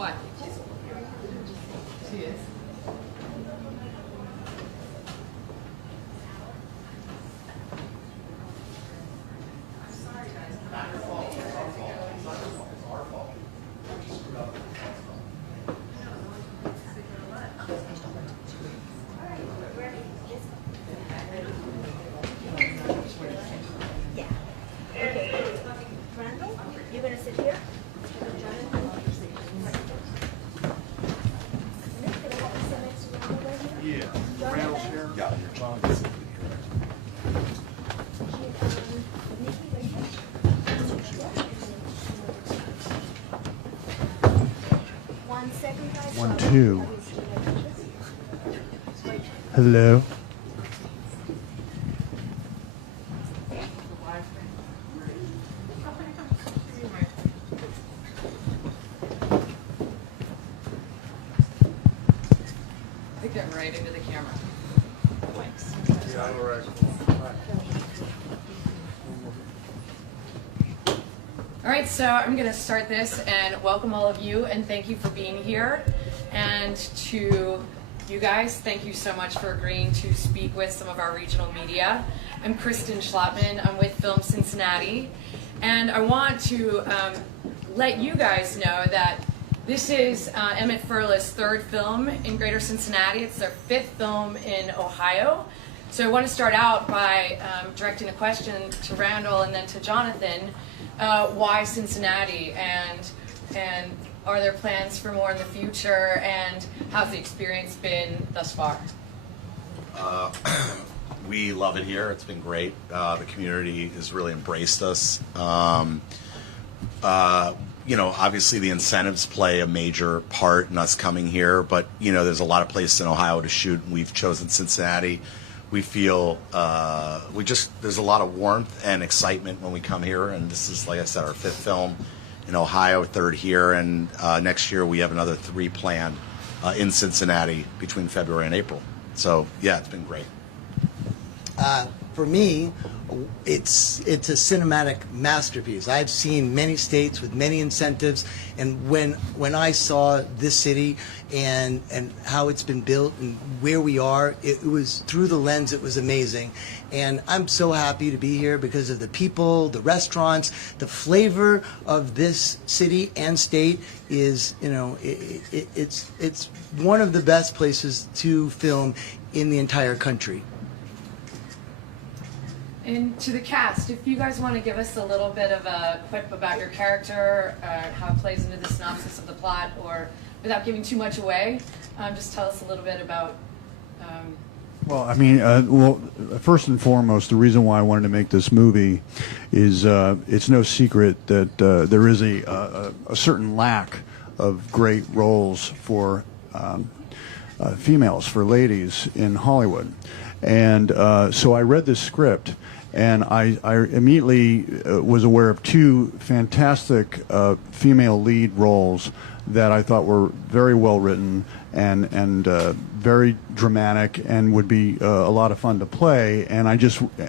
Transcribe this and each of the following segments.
What? She is. One, two. Hello. Look at right into the camera. Thanks. All right, so I'm going to start this and welcome all of you and thank you for being here. And to you guys, thank you so much for agreeing to speak with some of our regional media. I'm Kristen Schlottman. I'm with Film Cincinnati. And I want to let you guys know that this is Emmett Furless' third film in Greater Cincinnati. It's their fifth film in Ohio. So I want to start out by directing a question to Randall and then to Jonathan. Why Cincinnati, and are there plans for more in the future, and how's the experience been thus far? We love it here. It's been great. The community has really embraced us. Obviously the incentives play a major part in us coming here, but there's a lot of places in Ohio to shoot, and we've chosen Cincinnati. We feel there's a lot of warmth and excitement when we come here, and this is, like I said, our fifth film in Ohio, third here, and next year we have another 3 planned in Cincinnati between February and April. So yeah, it's been great. For me, it's a cinematic masterpiece. I've seen many states with many incentives, and when I saw this city and how it's been built and where we are, it was through the lens. It was amazing, and I'm so happy to be here because of the people, the restaurants, the flavor of this city and state is, it's one of the best places to film in the entire country. And to the cast, if you guys want to give us a little bit of a quip about your character, how it plays into the synopsis of the plot, or without giving too much away, just tell us a little bit about. First and foremost, the reason why I wanted to make this movie is it's no secret that there is a certain lack of great roles for females, for ladies in Hollywood. And so I read this script, and I immediately was aware of 2 fantastic female lead roles that I thought were very well written and very dramatic and would be a lot of fun to play. And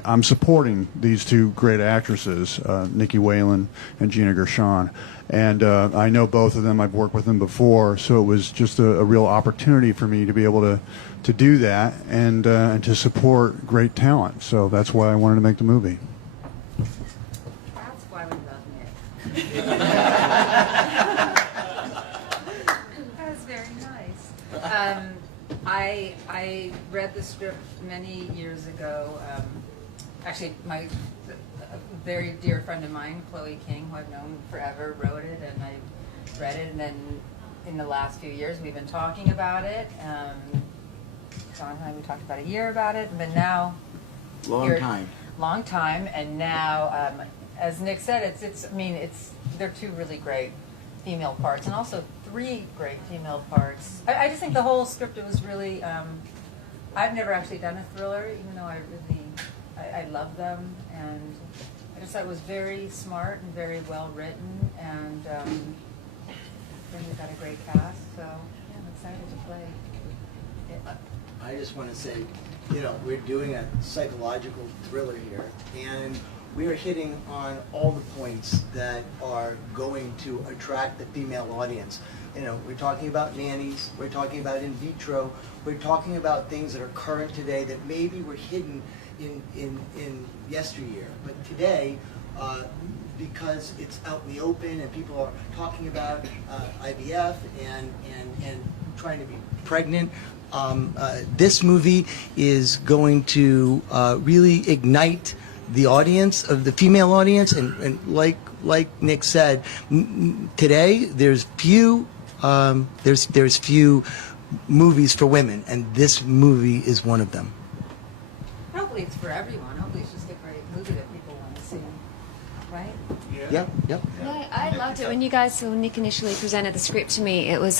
I'm supporting these 2 great actresses, Nikki Whalen and Gina Gershon. And I know both of them. I've worked with them before, so it was just a real opportunity for me to be able to do that and to support great talent. So that's why I wanted to make the movie. That's why we love Nick. That was very nice. I read the script many years ago. Actually, a very dear friend of mine, Chloe King, who I've known forever, wrote it, and I read it, and then in the last few years we've been talking about it. John and I, we talked about a year about it, but now Long time, and now, as Nick said, they're 2 really great female parts, and also 3 great female parts. I just think the whole script, it was really. I've never actually done a thriller, even though I love them, and I just thought it was very smart and very well written, and then we've got a great cast, so yeah, I'm excited to play it. I just want to say, we're doing a psychological thriller here, and we are hitting on all the points that are going to attract the female audience. we're talking about nannies, we're talking about in vitro, we're talking about things that are current today that maybe were hidden in yesteryear. But today, because it's out in the open and people are talking about IVF and trying to be pregnant, this movie is going to really ignite the audience, of the female audience, and like Nick said, today there's few movies for women, and this movie is one of them. Hopefully it's for everyone. Hopefully it's just a great movie that people want to see, right? Yep. Yeah, I loved it. When you guys, when Nick initially presented the script to me, it was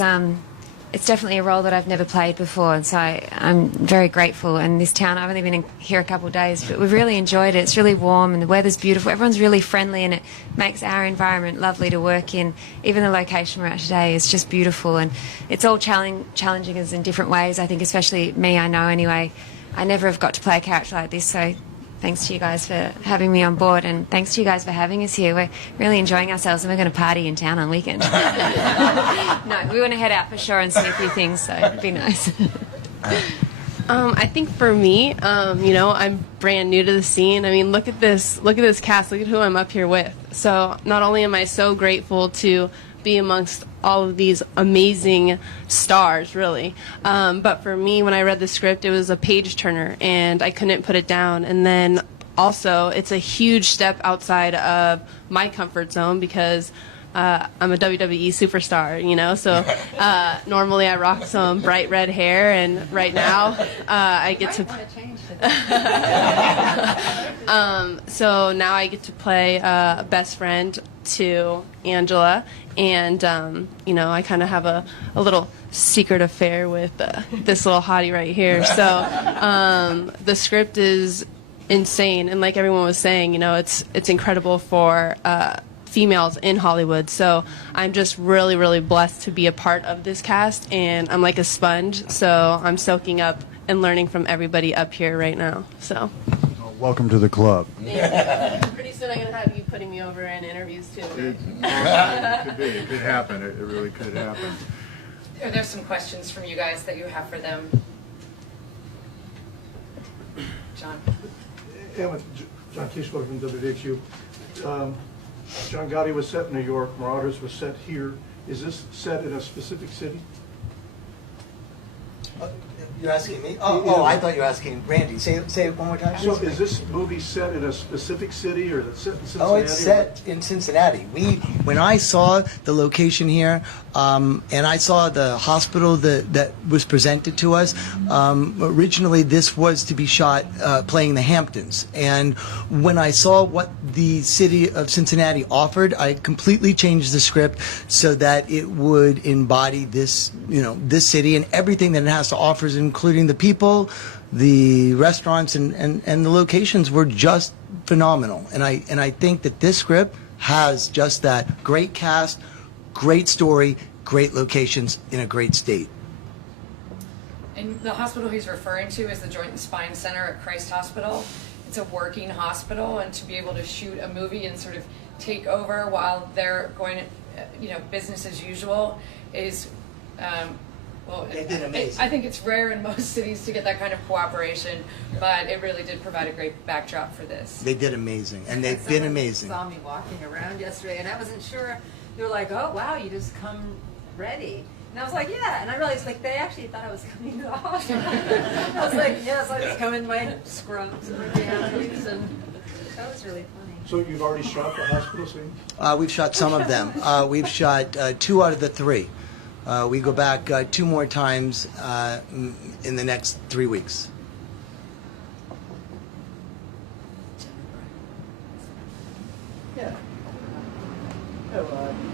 it's definitely a role that I've never played before, and so I'm very grateful. And this town, I've only been here a couple of days, but we've really enjoyed it. It's really warm and the weather's beautiful. Everyone's really friendly, and it makes our environment lovely to work in. Even the location we're at today is just beautiful, and it's all challenging us in different ways. I think, especially me, I know anyway, I never have got to play a character like this, so thanks to you guys for having me on board, and thanks to you guys for having us here. We're really enjoying ourselves, and we're going to party in town on weekend. No, we want to head out for sure and see a few things, so it'd be nice. I think for me, I'm brand new to the scene. I mean, look at this cast. Look at who I'm up here with. So not only am I so grateful to be amongst all of these amazing stars, really. But for me, when I read the script, it was a page turner, and I couldn't put it down. And then also, it's a huge step outside of my comfort zone because I'm a WWE superstar, So normally I rock some bright red hair, and right now I get to. So now I get to play a best friend to Angela, and I kind of have a little secret affair with this little hottie right here. So the script is insane, and like everyone was saying, it's incredible for females in Hollywood. So I'm just really, really blessed to be a part of this cast, and I'm like a sponge. So I'm soaking up and learning from everybody up here right now. So. Welcome to the club. Yeah. Pretty soon I'm going to have you putting me over in interviews too. It could be. It could happen. It really could happen. Are there some questions from you guys that you have for them? John? John Kishwater from WHU. John Gotti was set in New York. Marauders was set here. Is this set in a specific city? You're asking me? Oh, I thought you were asking Randy. Say it one more time. So is this movie set in a specific city, or is it set in Cincinnati? Oh, it's set in Cincinnati. When I saw the location here, and I saw the hospital that was presented to us, originally this was to be shot playing the Hamptons. And when I saw what the city of Cincinnati offered, I completely changed the script so that it would embody this, this city and everything that it has to offer, including the people, the restaurants, and the locations were just phenomenal. And I think that this script has just that: great cast, great story, great locations in a great state. And the hospital he's referring to is the Joint and Spine Center at Christ Hospital. It's a working hospital, and to be able to shoot a movie and sort of take over while they're going, business as usual is. Well, They did amazing. I think it's rare in most cities to get that kind of cooperation, but it really did provide a great backdrop for this. They did amazing, and they've been amazing. Saw me walking around yesterday, and I wasn't sure. They were like, "Oh, wow, you just come ready." And I was like, "Yeah." And I realized, they actually thought I was coming to the hospital. I was like, "Yes, I just come in my scrubs and my jammies," and that was really funny. So you've already shot the hospital scene? We've shot some of them. We've shot 2 out of the 3. We go back 2 more times in the next 3 weeks. Yeah.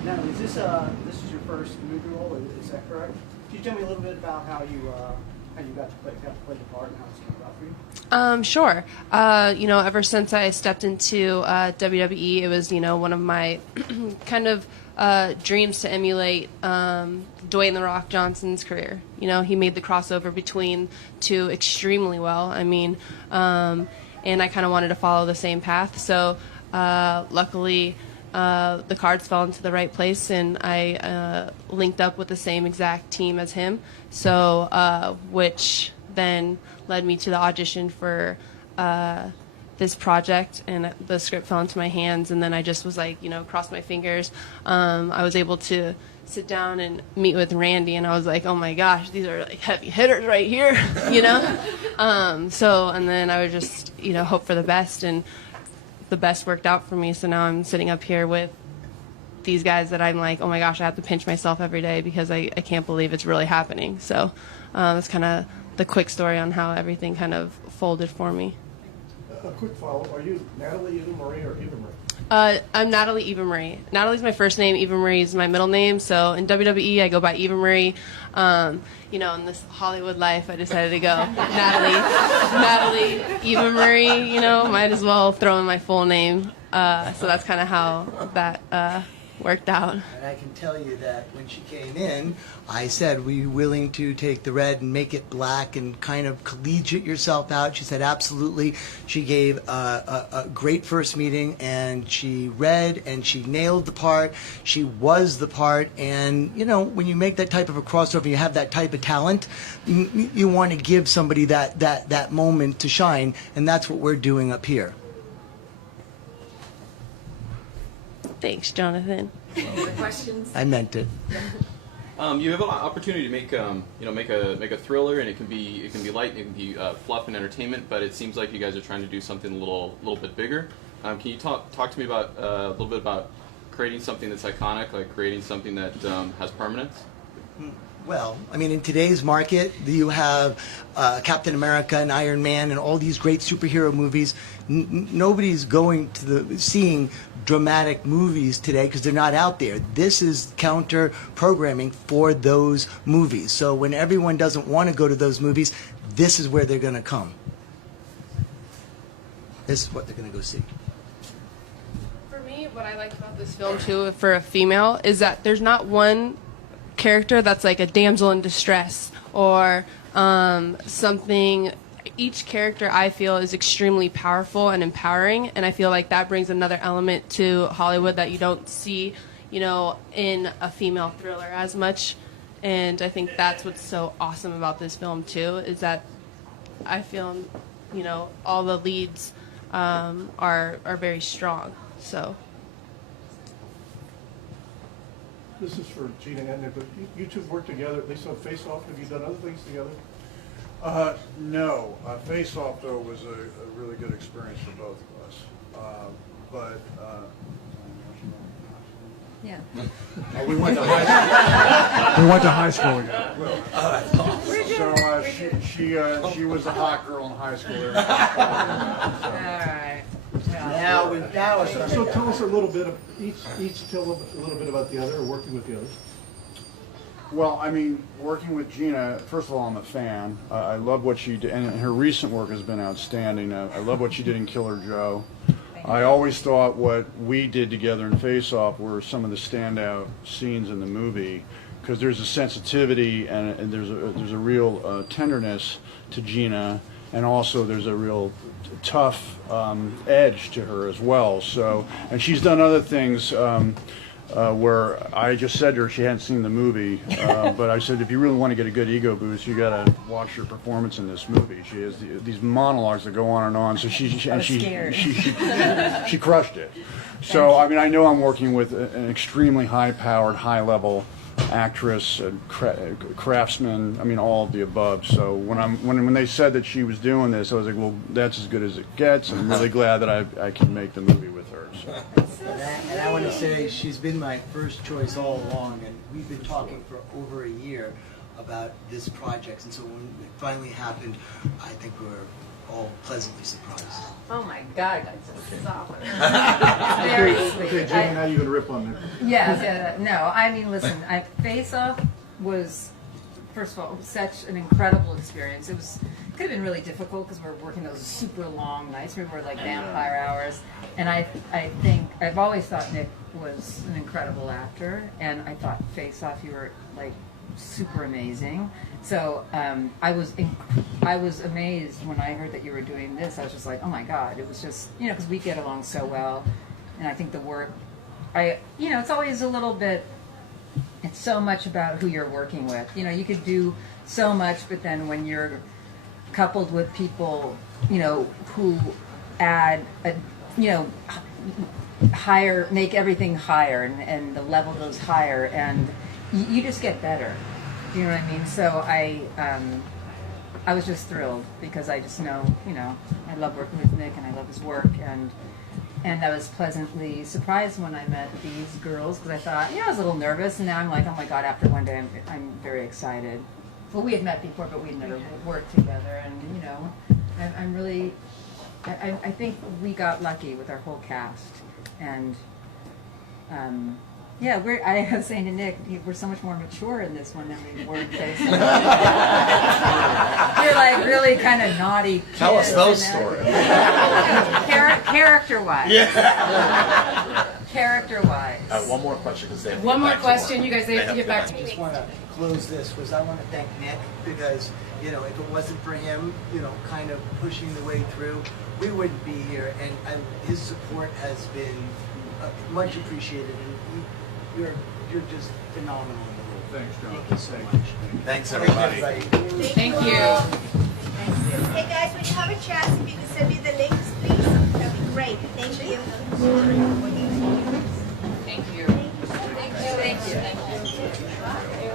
Now, is this is your first movie role? Is that correct? Can you tell me a little bit about how you got to play the part and how it's come about for you? Sure. Ever since I stepped into WWE, it was one of my kind of dreams to emulate Dwayne "The Rock" Johnson's career. He made the crossover between 2 extremely well. I mean, and I kind of wanted to follow the same path. So luckily, the cards fell into the right place, and I linked up with the same exact team as him. So, which then led me to the audition for this project, and the script fell into my hands, and then I just was like, crossed my fingers. I was able to sit down and meet with Randy, and I was like, oh my gosh, these are like heavy hitters right here, So, and then I would just, hope for the best, and the best worked out for me. So now I'm sitting up here with these guys that I'm like, oh my gosh, I have to pinch myself every day because I can't believe it's really happening. So that's kind of the quick story on how everything kind of folded for me. A quick follow, are you Natalie Eva Marie or Eva Marie? I'm Natalie Eva Marie. Natalie's my first name. Eva Marie is my middle name. So in WWE, I go by Eva Marie. In this Hollywood life, I decided to go Natalie Eva Marie. Might as well throw in my full name. So that's kind of how that worked out. And I can tell you that when she came in, I said, were you willing to take the red and make it black and kind of collegiate yourself out? She said, absolutely. She gave a great first meeting, and she read and she nailed the part. She was the part. And, when you make that type of a crossover, you have that type of talent, you want to give somebody that moment to shine. And that's what we're doing up here. Thanks, Jonathan. Any questions? I meant it. You have an opportunity to make make a thriller, and it can be light, it can be fluff and entertainment. But it seems like you guys are trying to do something a little bit bigger. Can you talk to me about a little bit about creating something that's iconic, like creating something that has permanence? Well, in today's market, you have Captain America and Iron Man and all these great superhero movies. Nobody's going to seeing dramatic movies today because they're not out there. This is counter programming for those movies. So when everyone doesn't want to go to those movies, this is where they're going to come. This is what they're going to go see. For me, what I like about this film too, for a female, is that there's not one character that's like a damsel in distress or something. Each character, I feel, is extremely powerful and empowering, and I feel like that brings another element to Hollywood that you don't see, in a female thriller as much. And I think that's what's so awesome about this film too, is that I feel, all the leads are very strong. So. This is for Gina and Edna, but you two work together, at least on Face Off. Have you done other things together? No. Face Off, though, was a really good experience for both of us. Yeah. We went to high school. We went to high school together. So she was a hot girl in high school. All right. So tell us a little bit of each tell a little bit about the other, or working with the others. Well, working with Gina, first of all, I'm a fan. I love what she did, and her recent work has been outstanding. I love what she did in Killer Joe. I always thought what we did together in Face Off were some of the standout scenes in the movie, because there's a sensitivity and there's a real tenderness to Gina, and also there's a real tough edge to her as well. So, and she's done other things where I just said to her, she hadn't seen the movie, but I said, if you really want to get a good ego boost, you got to watch her performance in this movie. She has these monologues that go on and on. So she crushed it. So I know I'm working with an extremely high-powered, high-level actress, craftsman, all of the above. So when they said that she was doing this, I was like, well, that's as good as it gets. And I'm really glad that I can make the movie with her. So. And I want to say she's been my first choice all along, and we've been talking for over a year about this project. And so when it finally happened, I think we were all pleasantly surprised. Oh my God, guys, stop it. Very sweet. Okay, Jane, now you're going to rip on me. Yes, no, listen, Face Off was, first of all, such an incredible experience. It could have been really difficult because we're working those super long nights. We were like vampire hours. And I think, I've always thought Nick was an incredible actor, and I thought Face Off, you were like super amazing. So I was amazed when I heard that you were doing this. I was just like, oh my God. It was just, because we get along so well. And I think the work, it's always a little bit, it's so much about who you're working with. You could do so much, but then when you're coupled with people, who add, higher, make everything higher, and the level goes higher, and you just get better. Do you know what I mean? So I was just thrilled because I just know, I love working with Nick and I love his work, and I was pleasantly surprised when I met these girls because I thought, I was a little nervous, and now I'm like, oh my God, after one day I'm very excited. Well, we had met before, but we had never worked together, and I'm really, I think we got lucky with our whole cast, and I was saying to Nick, we're so much more mature in this one than we were in Face. You're like really kind of naughty kids. Tell us those stories. Character-wise. Yeah. Character-wise. One more question, because they have to One get more back to question. work. You guys they have to get back to I just want to close this was I want to thank Nick because, if it wasn't for him, kind of pushing the way through, we wouldn't be here. And his support has been much appreciated. And you're just phenomenal in the role. Thanks, John. Thank you so much. Thanks, everybody. Thank you. Hey guys, when you have a chance, if you could send me the links, please, that'd be great. Thank you. Thank you. Thank you.